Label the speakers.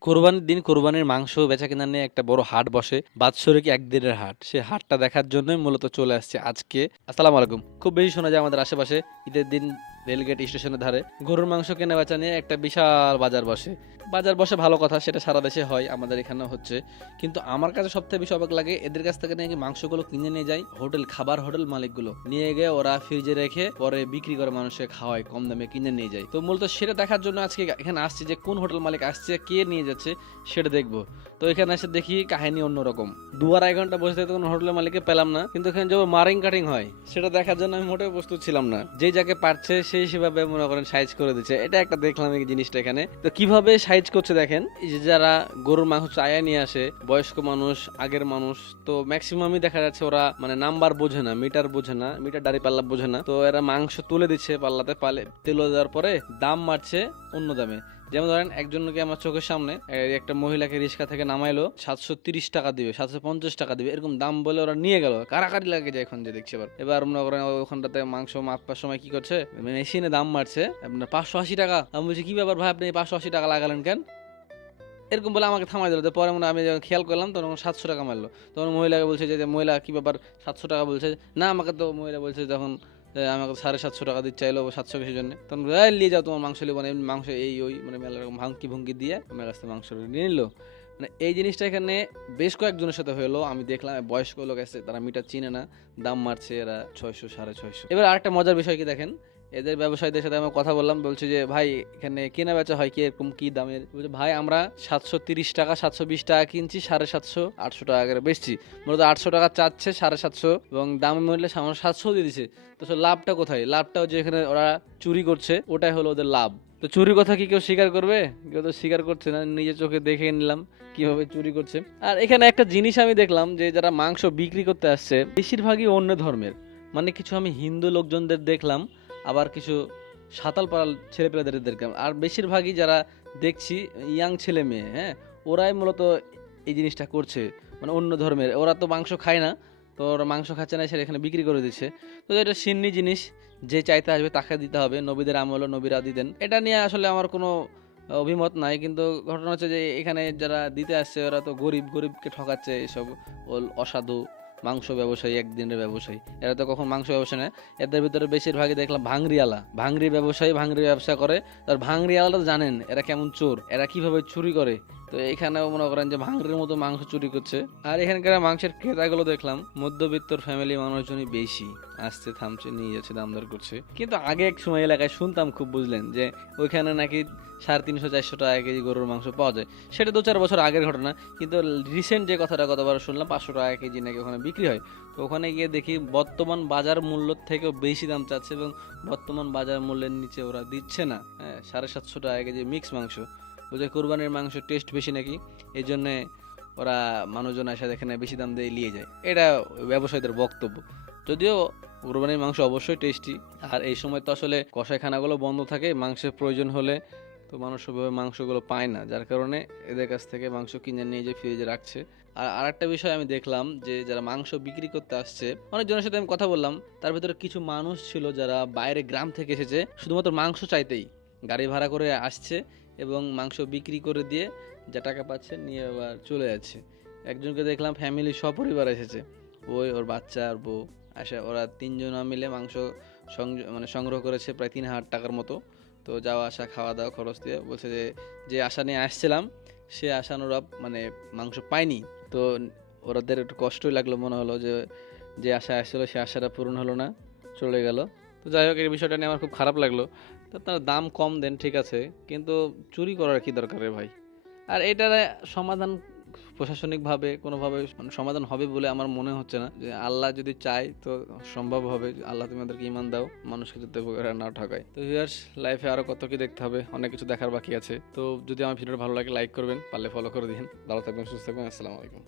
Speaker 1: কোরবানির দিন কোরবানির মাংস বেচা কেনা নিয়ে একটা বড় হাট বসে। বাৎসরিক একদিনের হাট। সে হাটটা দেখার জন্যই মূলত চলে আসছে আজকে। আসসালামু আলাইকুম। খুব বেশি শোনা যায় আমাদের আশেপাশে। ঈদের দিন রেলগেট স্টেশনের ধারে গরুর মাংস কেনা বেচা নিয়ে একটা বিশাল বাজার বসে। বাজার বসে ভালো কথা, সেটা সারা দেশে হয়, আমাদের এখানেও হচ্ছে। কিন্তু আমার কাছে সবথেকে বেশি অবাক লাগে, এদের কাছ থেকে নাকি মাংসগুলো কিনে নিয়ে যায় হোটেল, খাবার হোটেল মালিকগুলো। নিয়ে গিয়ে ওরা ফ্রিজে রেখে পরে বিক্রি করে মানুষকে খাওয়ায়, কম দামে কিনে নিয়ে যায়। তো মূলত সেটা দেখার জন্য আজকে এখানে আসছে যে কোন হোটেল মালিক আসছে, কে নিয়ে যাচ্ছে, সেটা দেখব। তো এখানে এসে দেখি কাহিনী অন্যরকম। দু আড়াই ঘণ্টা বসে থাকতে কোনো হোটেলের মালিককে পেলাম না, কিন্তু এখানে যে মারিং কাটিং হয়, সেটা দেখার জন্য আমি মোটেও প্রস্তুত ছিলাম না। যে যাকে পারছে, সেই সেভাবে মনে করেন সাইজ করে দিচ্ছে। এটা একটা দেখলাম এই জিনিসটা এখানে। তো কীভাবে সাইজ করছে দেখেন যে যারা গরুর মাংস চায়া নিয়ে আসে, বয়স্ক মানুষ, আগের মানুষ, তো ম্যাক্সিমামই দেখা যাচ্ছে ওরা মানে নাম্বার বোঝে না মিটার বোঝে না মিটার দাড়ি পাল্লা বোঝে না। তো এরা মাংস তুলে দিচ্ছে পাল্লাতে, পালে তুলে দেওয়ার পরে দাম মারছে অন্য দামে। যেমন ধরেন একজনকে আমার চোখের সামনে একটা মহিলাকে রিক্সা থেকে নামাইলো, সাতশো তিরিশ টাকা দিবে, সাতশো পঞ্চাশ টাকা দিবে, এরকম দাম বলে ওরা নিয়ে গেল। কারাকারি লাগে যায় এখন যে দেখছি এবার এবার মনে করেন ওখানটাতে মাংস মাপার সময় কি করছে? মেশিনে দাম মারছে, আপনার পাঁচশো আশি টাকা। আমি বলছি, কি ব্যাপার ভাই, আপনি পাঁচশো আশি টাকা লাগালেন কেন? এরকম বলে আমাকে থামাই দিল। পরে মনে আমি যখন খেয়াল করলাম, তখন সাতশো টাকা মারলো। তখন মহিলাকে বলছে যে মহিলা, কি ব্যাপার? সাতশো টাকা বলছে? না, আমাকে তো মহিলা বলছে তখন যে আমাকে সাড়ে সাতশো টাকা দিতে চাইলো সাতশো কিছুর জন্য। তখন নিয়ে যাও তোমার মাংস নিয়ে মানে মাংস এই ওই মানে মেলা রকম ভাঙ্কি ভুঙ্কি দিয়ে আমার কাছ থেকে মাংস নিয়ে নিলো। মানে এই জিনিসটা এখানে বেশ কয়েকজনের সাথে হলো, আমি দেখলাম, বয়স্ক লোক আছে, তারা মিটার চিনে না, দাম মারছে এরা ছয়শো, সাড়ে ছয়শো। এবার আরেকটা মজার বিষয় কি দেখেন? এদের ব্যবসায়ীদের সাথে আমি কথা বললাম, বলছে যে, ভাই, এখানে কেনা বেচা হয় কি? এরকম কি দামের বলছে, ভাই, আমরা সাতশো তিরিশ টাকা, সাতশো বিশ টাকা কিনছি, সাড়ে সাতশো, আটশো টাকা করে বেচছি। মূলত আটশো টাকা চাচ্ছে, সাড়ে সাতশো এবং দামে মূল্যে সামান্য সাতশো দিয়ে দিচ্ছে তো সে লাভটা কোথায়? লাভটাও যে এখানে ওরা চুরি করছে, ওটাই হলো ওদের লাভ। তো চুরি কথা কি কেউ স্বীকার করবে? কেউ তো স্বীকার করছে না, নিজের চোখে দেখে নিলাম কীভাবে চুরি করছে। আর এখানে একটা জিনিস আমি দেখলাম যে, যারা মাংস বিক্রি করতে আসছে, বেশিরভাগই অন্য ধর্মের। মানে কিছু আমি হিন্দু লোকজনদের দেখলাম আবার কিছু সাঁতাল পাড়াল ছেলেপেলেদের দেখলাম আর বেশিরভাগই যারা দেখছি ইয়াং ছেলে মেয়ে হ্যাঁ ওরাই মূলত এই জিনিসটা করছে। মানে অন্য ধর্মের। ওরা তো মাংস খায় না, তো ওরা মাংস খাচ্ছে না, সেটা এখানে বিক্রি করে দিচ্ছে। তো এটা সিন্নি জিনিস, যে চাইতে আসবে তাকে দিতে হবে, নবীদের আমল, নবীরা দিতেন। এটা নিয়ে আসলে আমার কোনো অভিমত নাই, কিন্তু ঘটনা হচ্ছে যে এখানে যারা দিতে আসছে, ওরা তো গরিব, গরিবকে ঠকাচ্ছে এসব অসাধু মাংস ব্যবসায়ী, একদিনের ব্যবসায়ী। এরা তো কখন মাংস ব্যবসা নেয় এদের ভিতরে বেশিরভাগই দেখলাম ভাঙরিয়ালা ভাঙরি ব্যবসায়ী ভাঙরি ব্যবসা করে। তার ভাঙরিয়ালাটা জানেন এরা কেমন চোর, এরা কীভাবে চুরি করে। তো এখানেও মনে করেন যে ভাঙরির মতো মাংস চুরি করছে। আর এখানকার মাংসের ক্রেতাগুলো দেখলাম, মধ্যবিত্তর ফ্যামিলি মানুষজনই বেশি আসছে থামছে, নিয়ে যাচ্ছে দাম দর করছে। কিন্তু আগে এক সময় এলাকায় শুনতাম খুব বুঝলেন যে ওইখানে নাকি সাড়ে তিনশো, চারশো টাকা কেজি গরুর মাংস পাওয়া যায়। সেটা দু চার বছর আগের ঘটনা, কিন্তু রিসেন্ট যে কথাটা গতবার শুনলাম, পাঁচশো টাকা কেজি নাকি ওখানে বিক্রি হয়। তো ওখানে গিয়ে দেখি বর্তমান বাজার মূল্য থেকেও বেশি দাম চাচ্ছে এবং বর্তমান বাজার মূল্যের নিচে ওরা দিচ্ছে না। হ্যাঁ সাড়ে সাতশো টাকা কেজি মিক্স মাংস। বুঝে কোরবানির মাংস টেস্ট বেশি নাকি? এই জন্যে ওরা মানুষজন এসে এখানে বেশি দাম দিয়ে নিয়ে যায়। এটা ব্যবসায়ীদের বক্তব্য। যদিও কোরবানির মাংস অবশ্যই টেস্টি আর এই সময় তো আসলে কষাইখানাগুলো বন্ধ থাকে, মাংসের প্রয়োজন হলে তো মানুষ ওইভাবে মাংসগুলো পায় না। যার কারণে এদের কাছ থেকে মাংস কিনে নিয়ে যে ফ্রিজে রাখছে। আর আরেকটা বিষয় আমি দেখলাম যে, যারা মাংস বিক্রি করতে আসছে, অনেকজনের সাথে আমি কথা বললাম, তার ভিতরে কিছু মানুষ ছিল যারা বাইরে গ্রাম থেকে এসেছে, শুধুমাত্র মাংস চাইতেই। গাড়ি ভাড়া করে আসছে এবং মাংস বিক্রি করে দিয়ে যা টাকা পাচ্ছে নিয়ে আবার চলে যাচ্ছে। একজনকে দেখলাম ফ্যামিলি সপরিবার এসেছে। ওই ওর বাচ্চা আর বউ, আসে, ওরা তিনজন মিলে মাংস মানে সংগ্রহ করেছে প্রায় তিন হাজার টাকার মতো। তো যাওয়া আসা, খাওয়া দাওয়া, খরচ দিয়ে বলছে যে যে আশা নিয়ে আসছিলাম, সে আশানুরূপ মানে মাংস পায়নি। তো ওরাদের একটু কষ্টই লাগল, মনে হলো যে যে আশা আসছিল সে আশাটা পূরণ হলো না, চলে গেল। তো যাই হোক, এই বিষয়টা নিয়ে আমার খুব খারাপ লাগল। তো আপনারা দাম কম দেন, ঠিক আছে। কিন্তু চুরি করার কি দরকার রে ভাই? আর এটার সমাধান প্রশাসনিকভাবে, কোনোভাবে মানে সমাধান হবে বলে আমার মনে হচ্ছে না। যে আল্লাহ যদি চায় তো সম্ভব হবে। আল্লাহ তুমি আমাদেরকে ইমান দাও, মানুষকে উপকার না ঠকায়। তো ভিউয়ার্স লাইফে আরও কত কি দেখতে হবে, অনেক কিছু দেখার বাকি আছে। তো যদি আমার ভিডিওটা ভালো লাগে লাইক করবেন, পারলে ফলো করে দিন। ভালো থাকবেন, সুস্থ থাকবেন, আসসালামু আলাইকুম।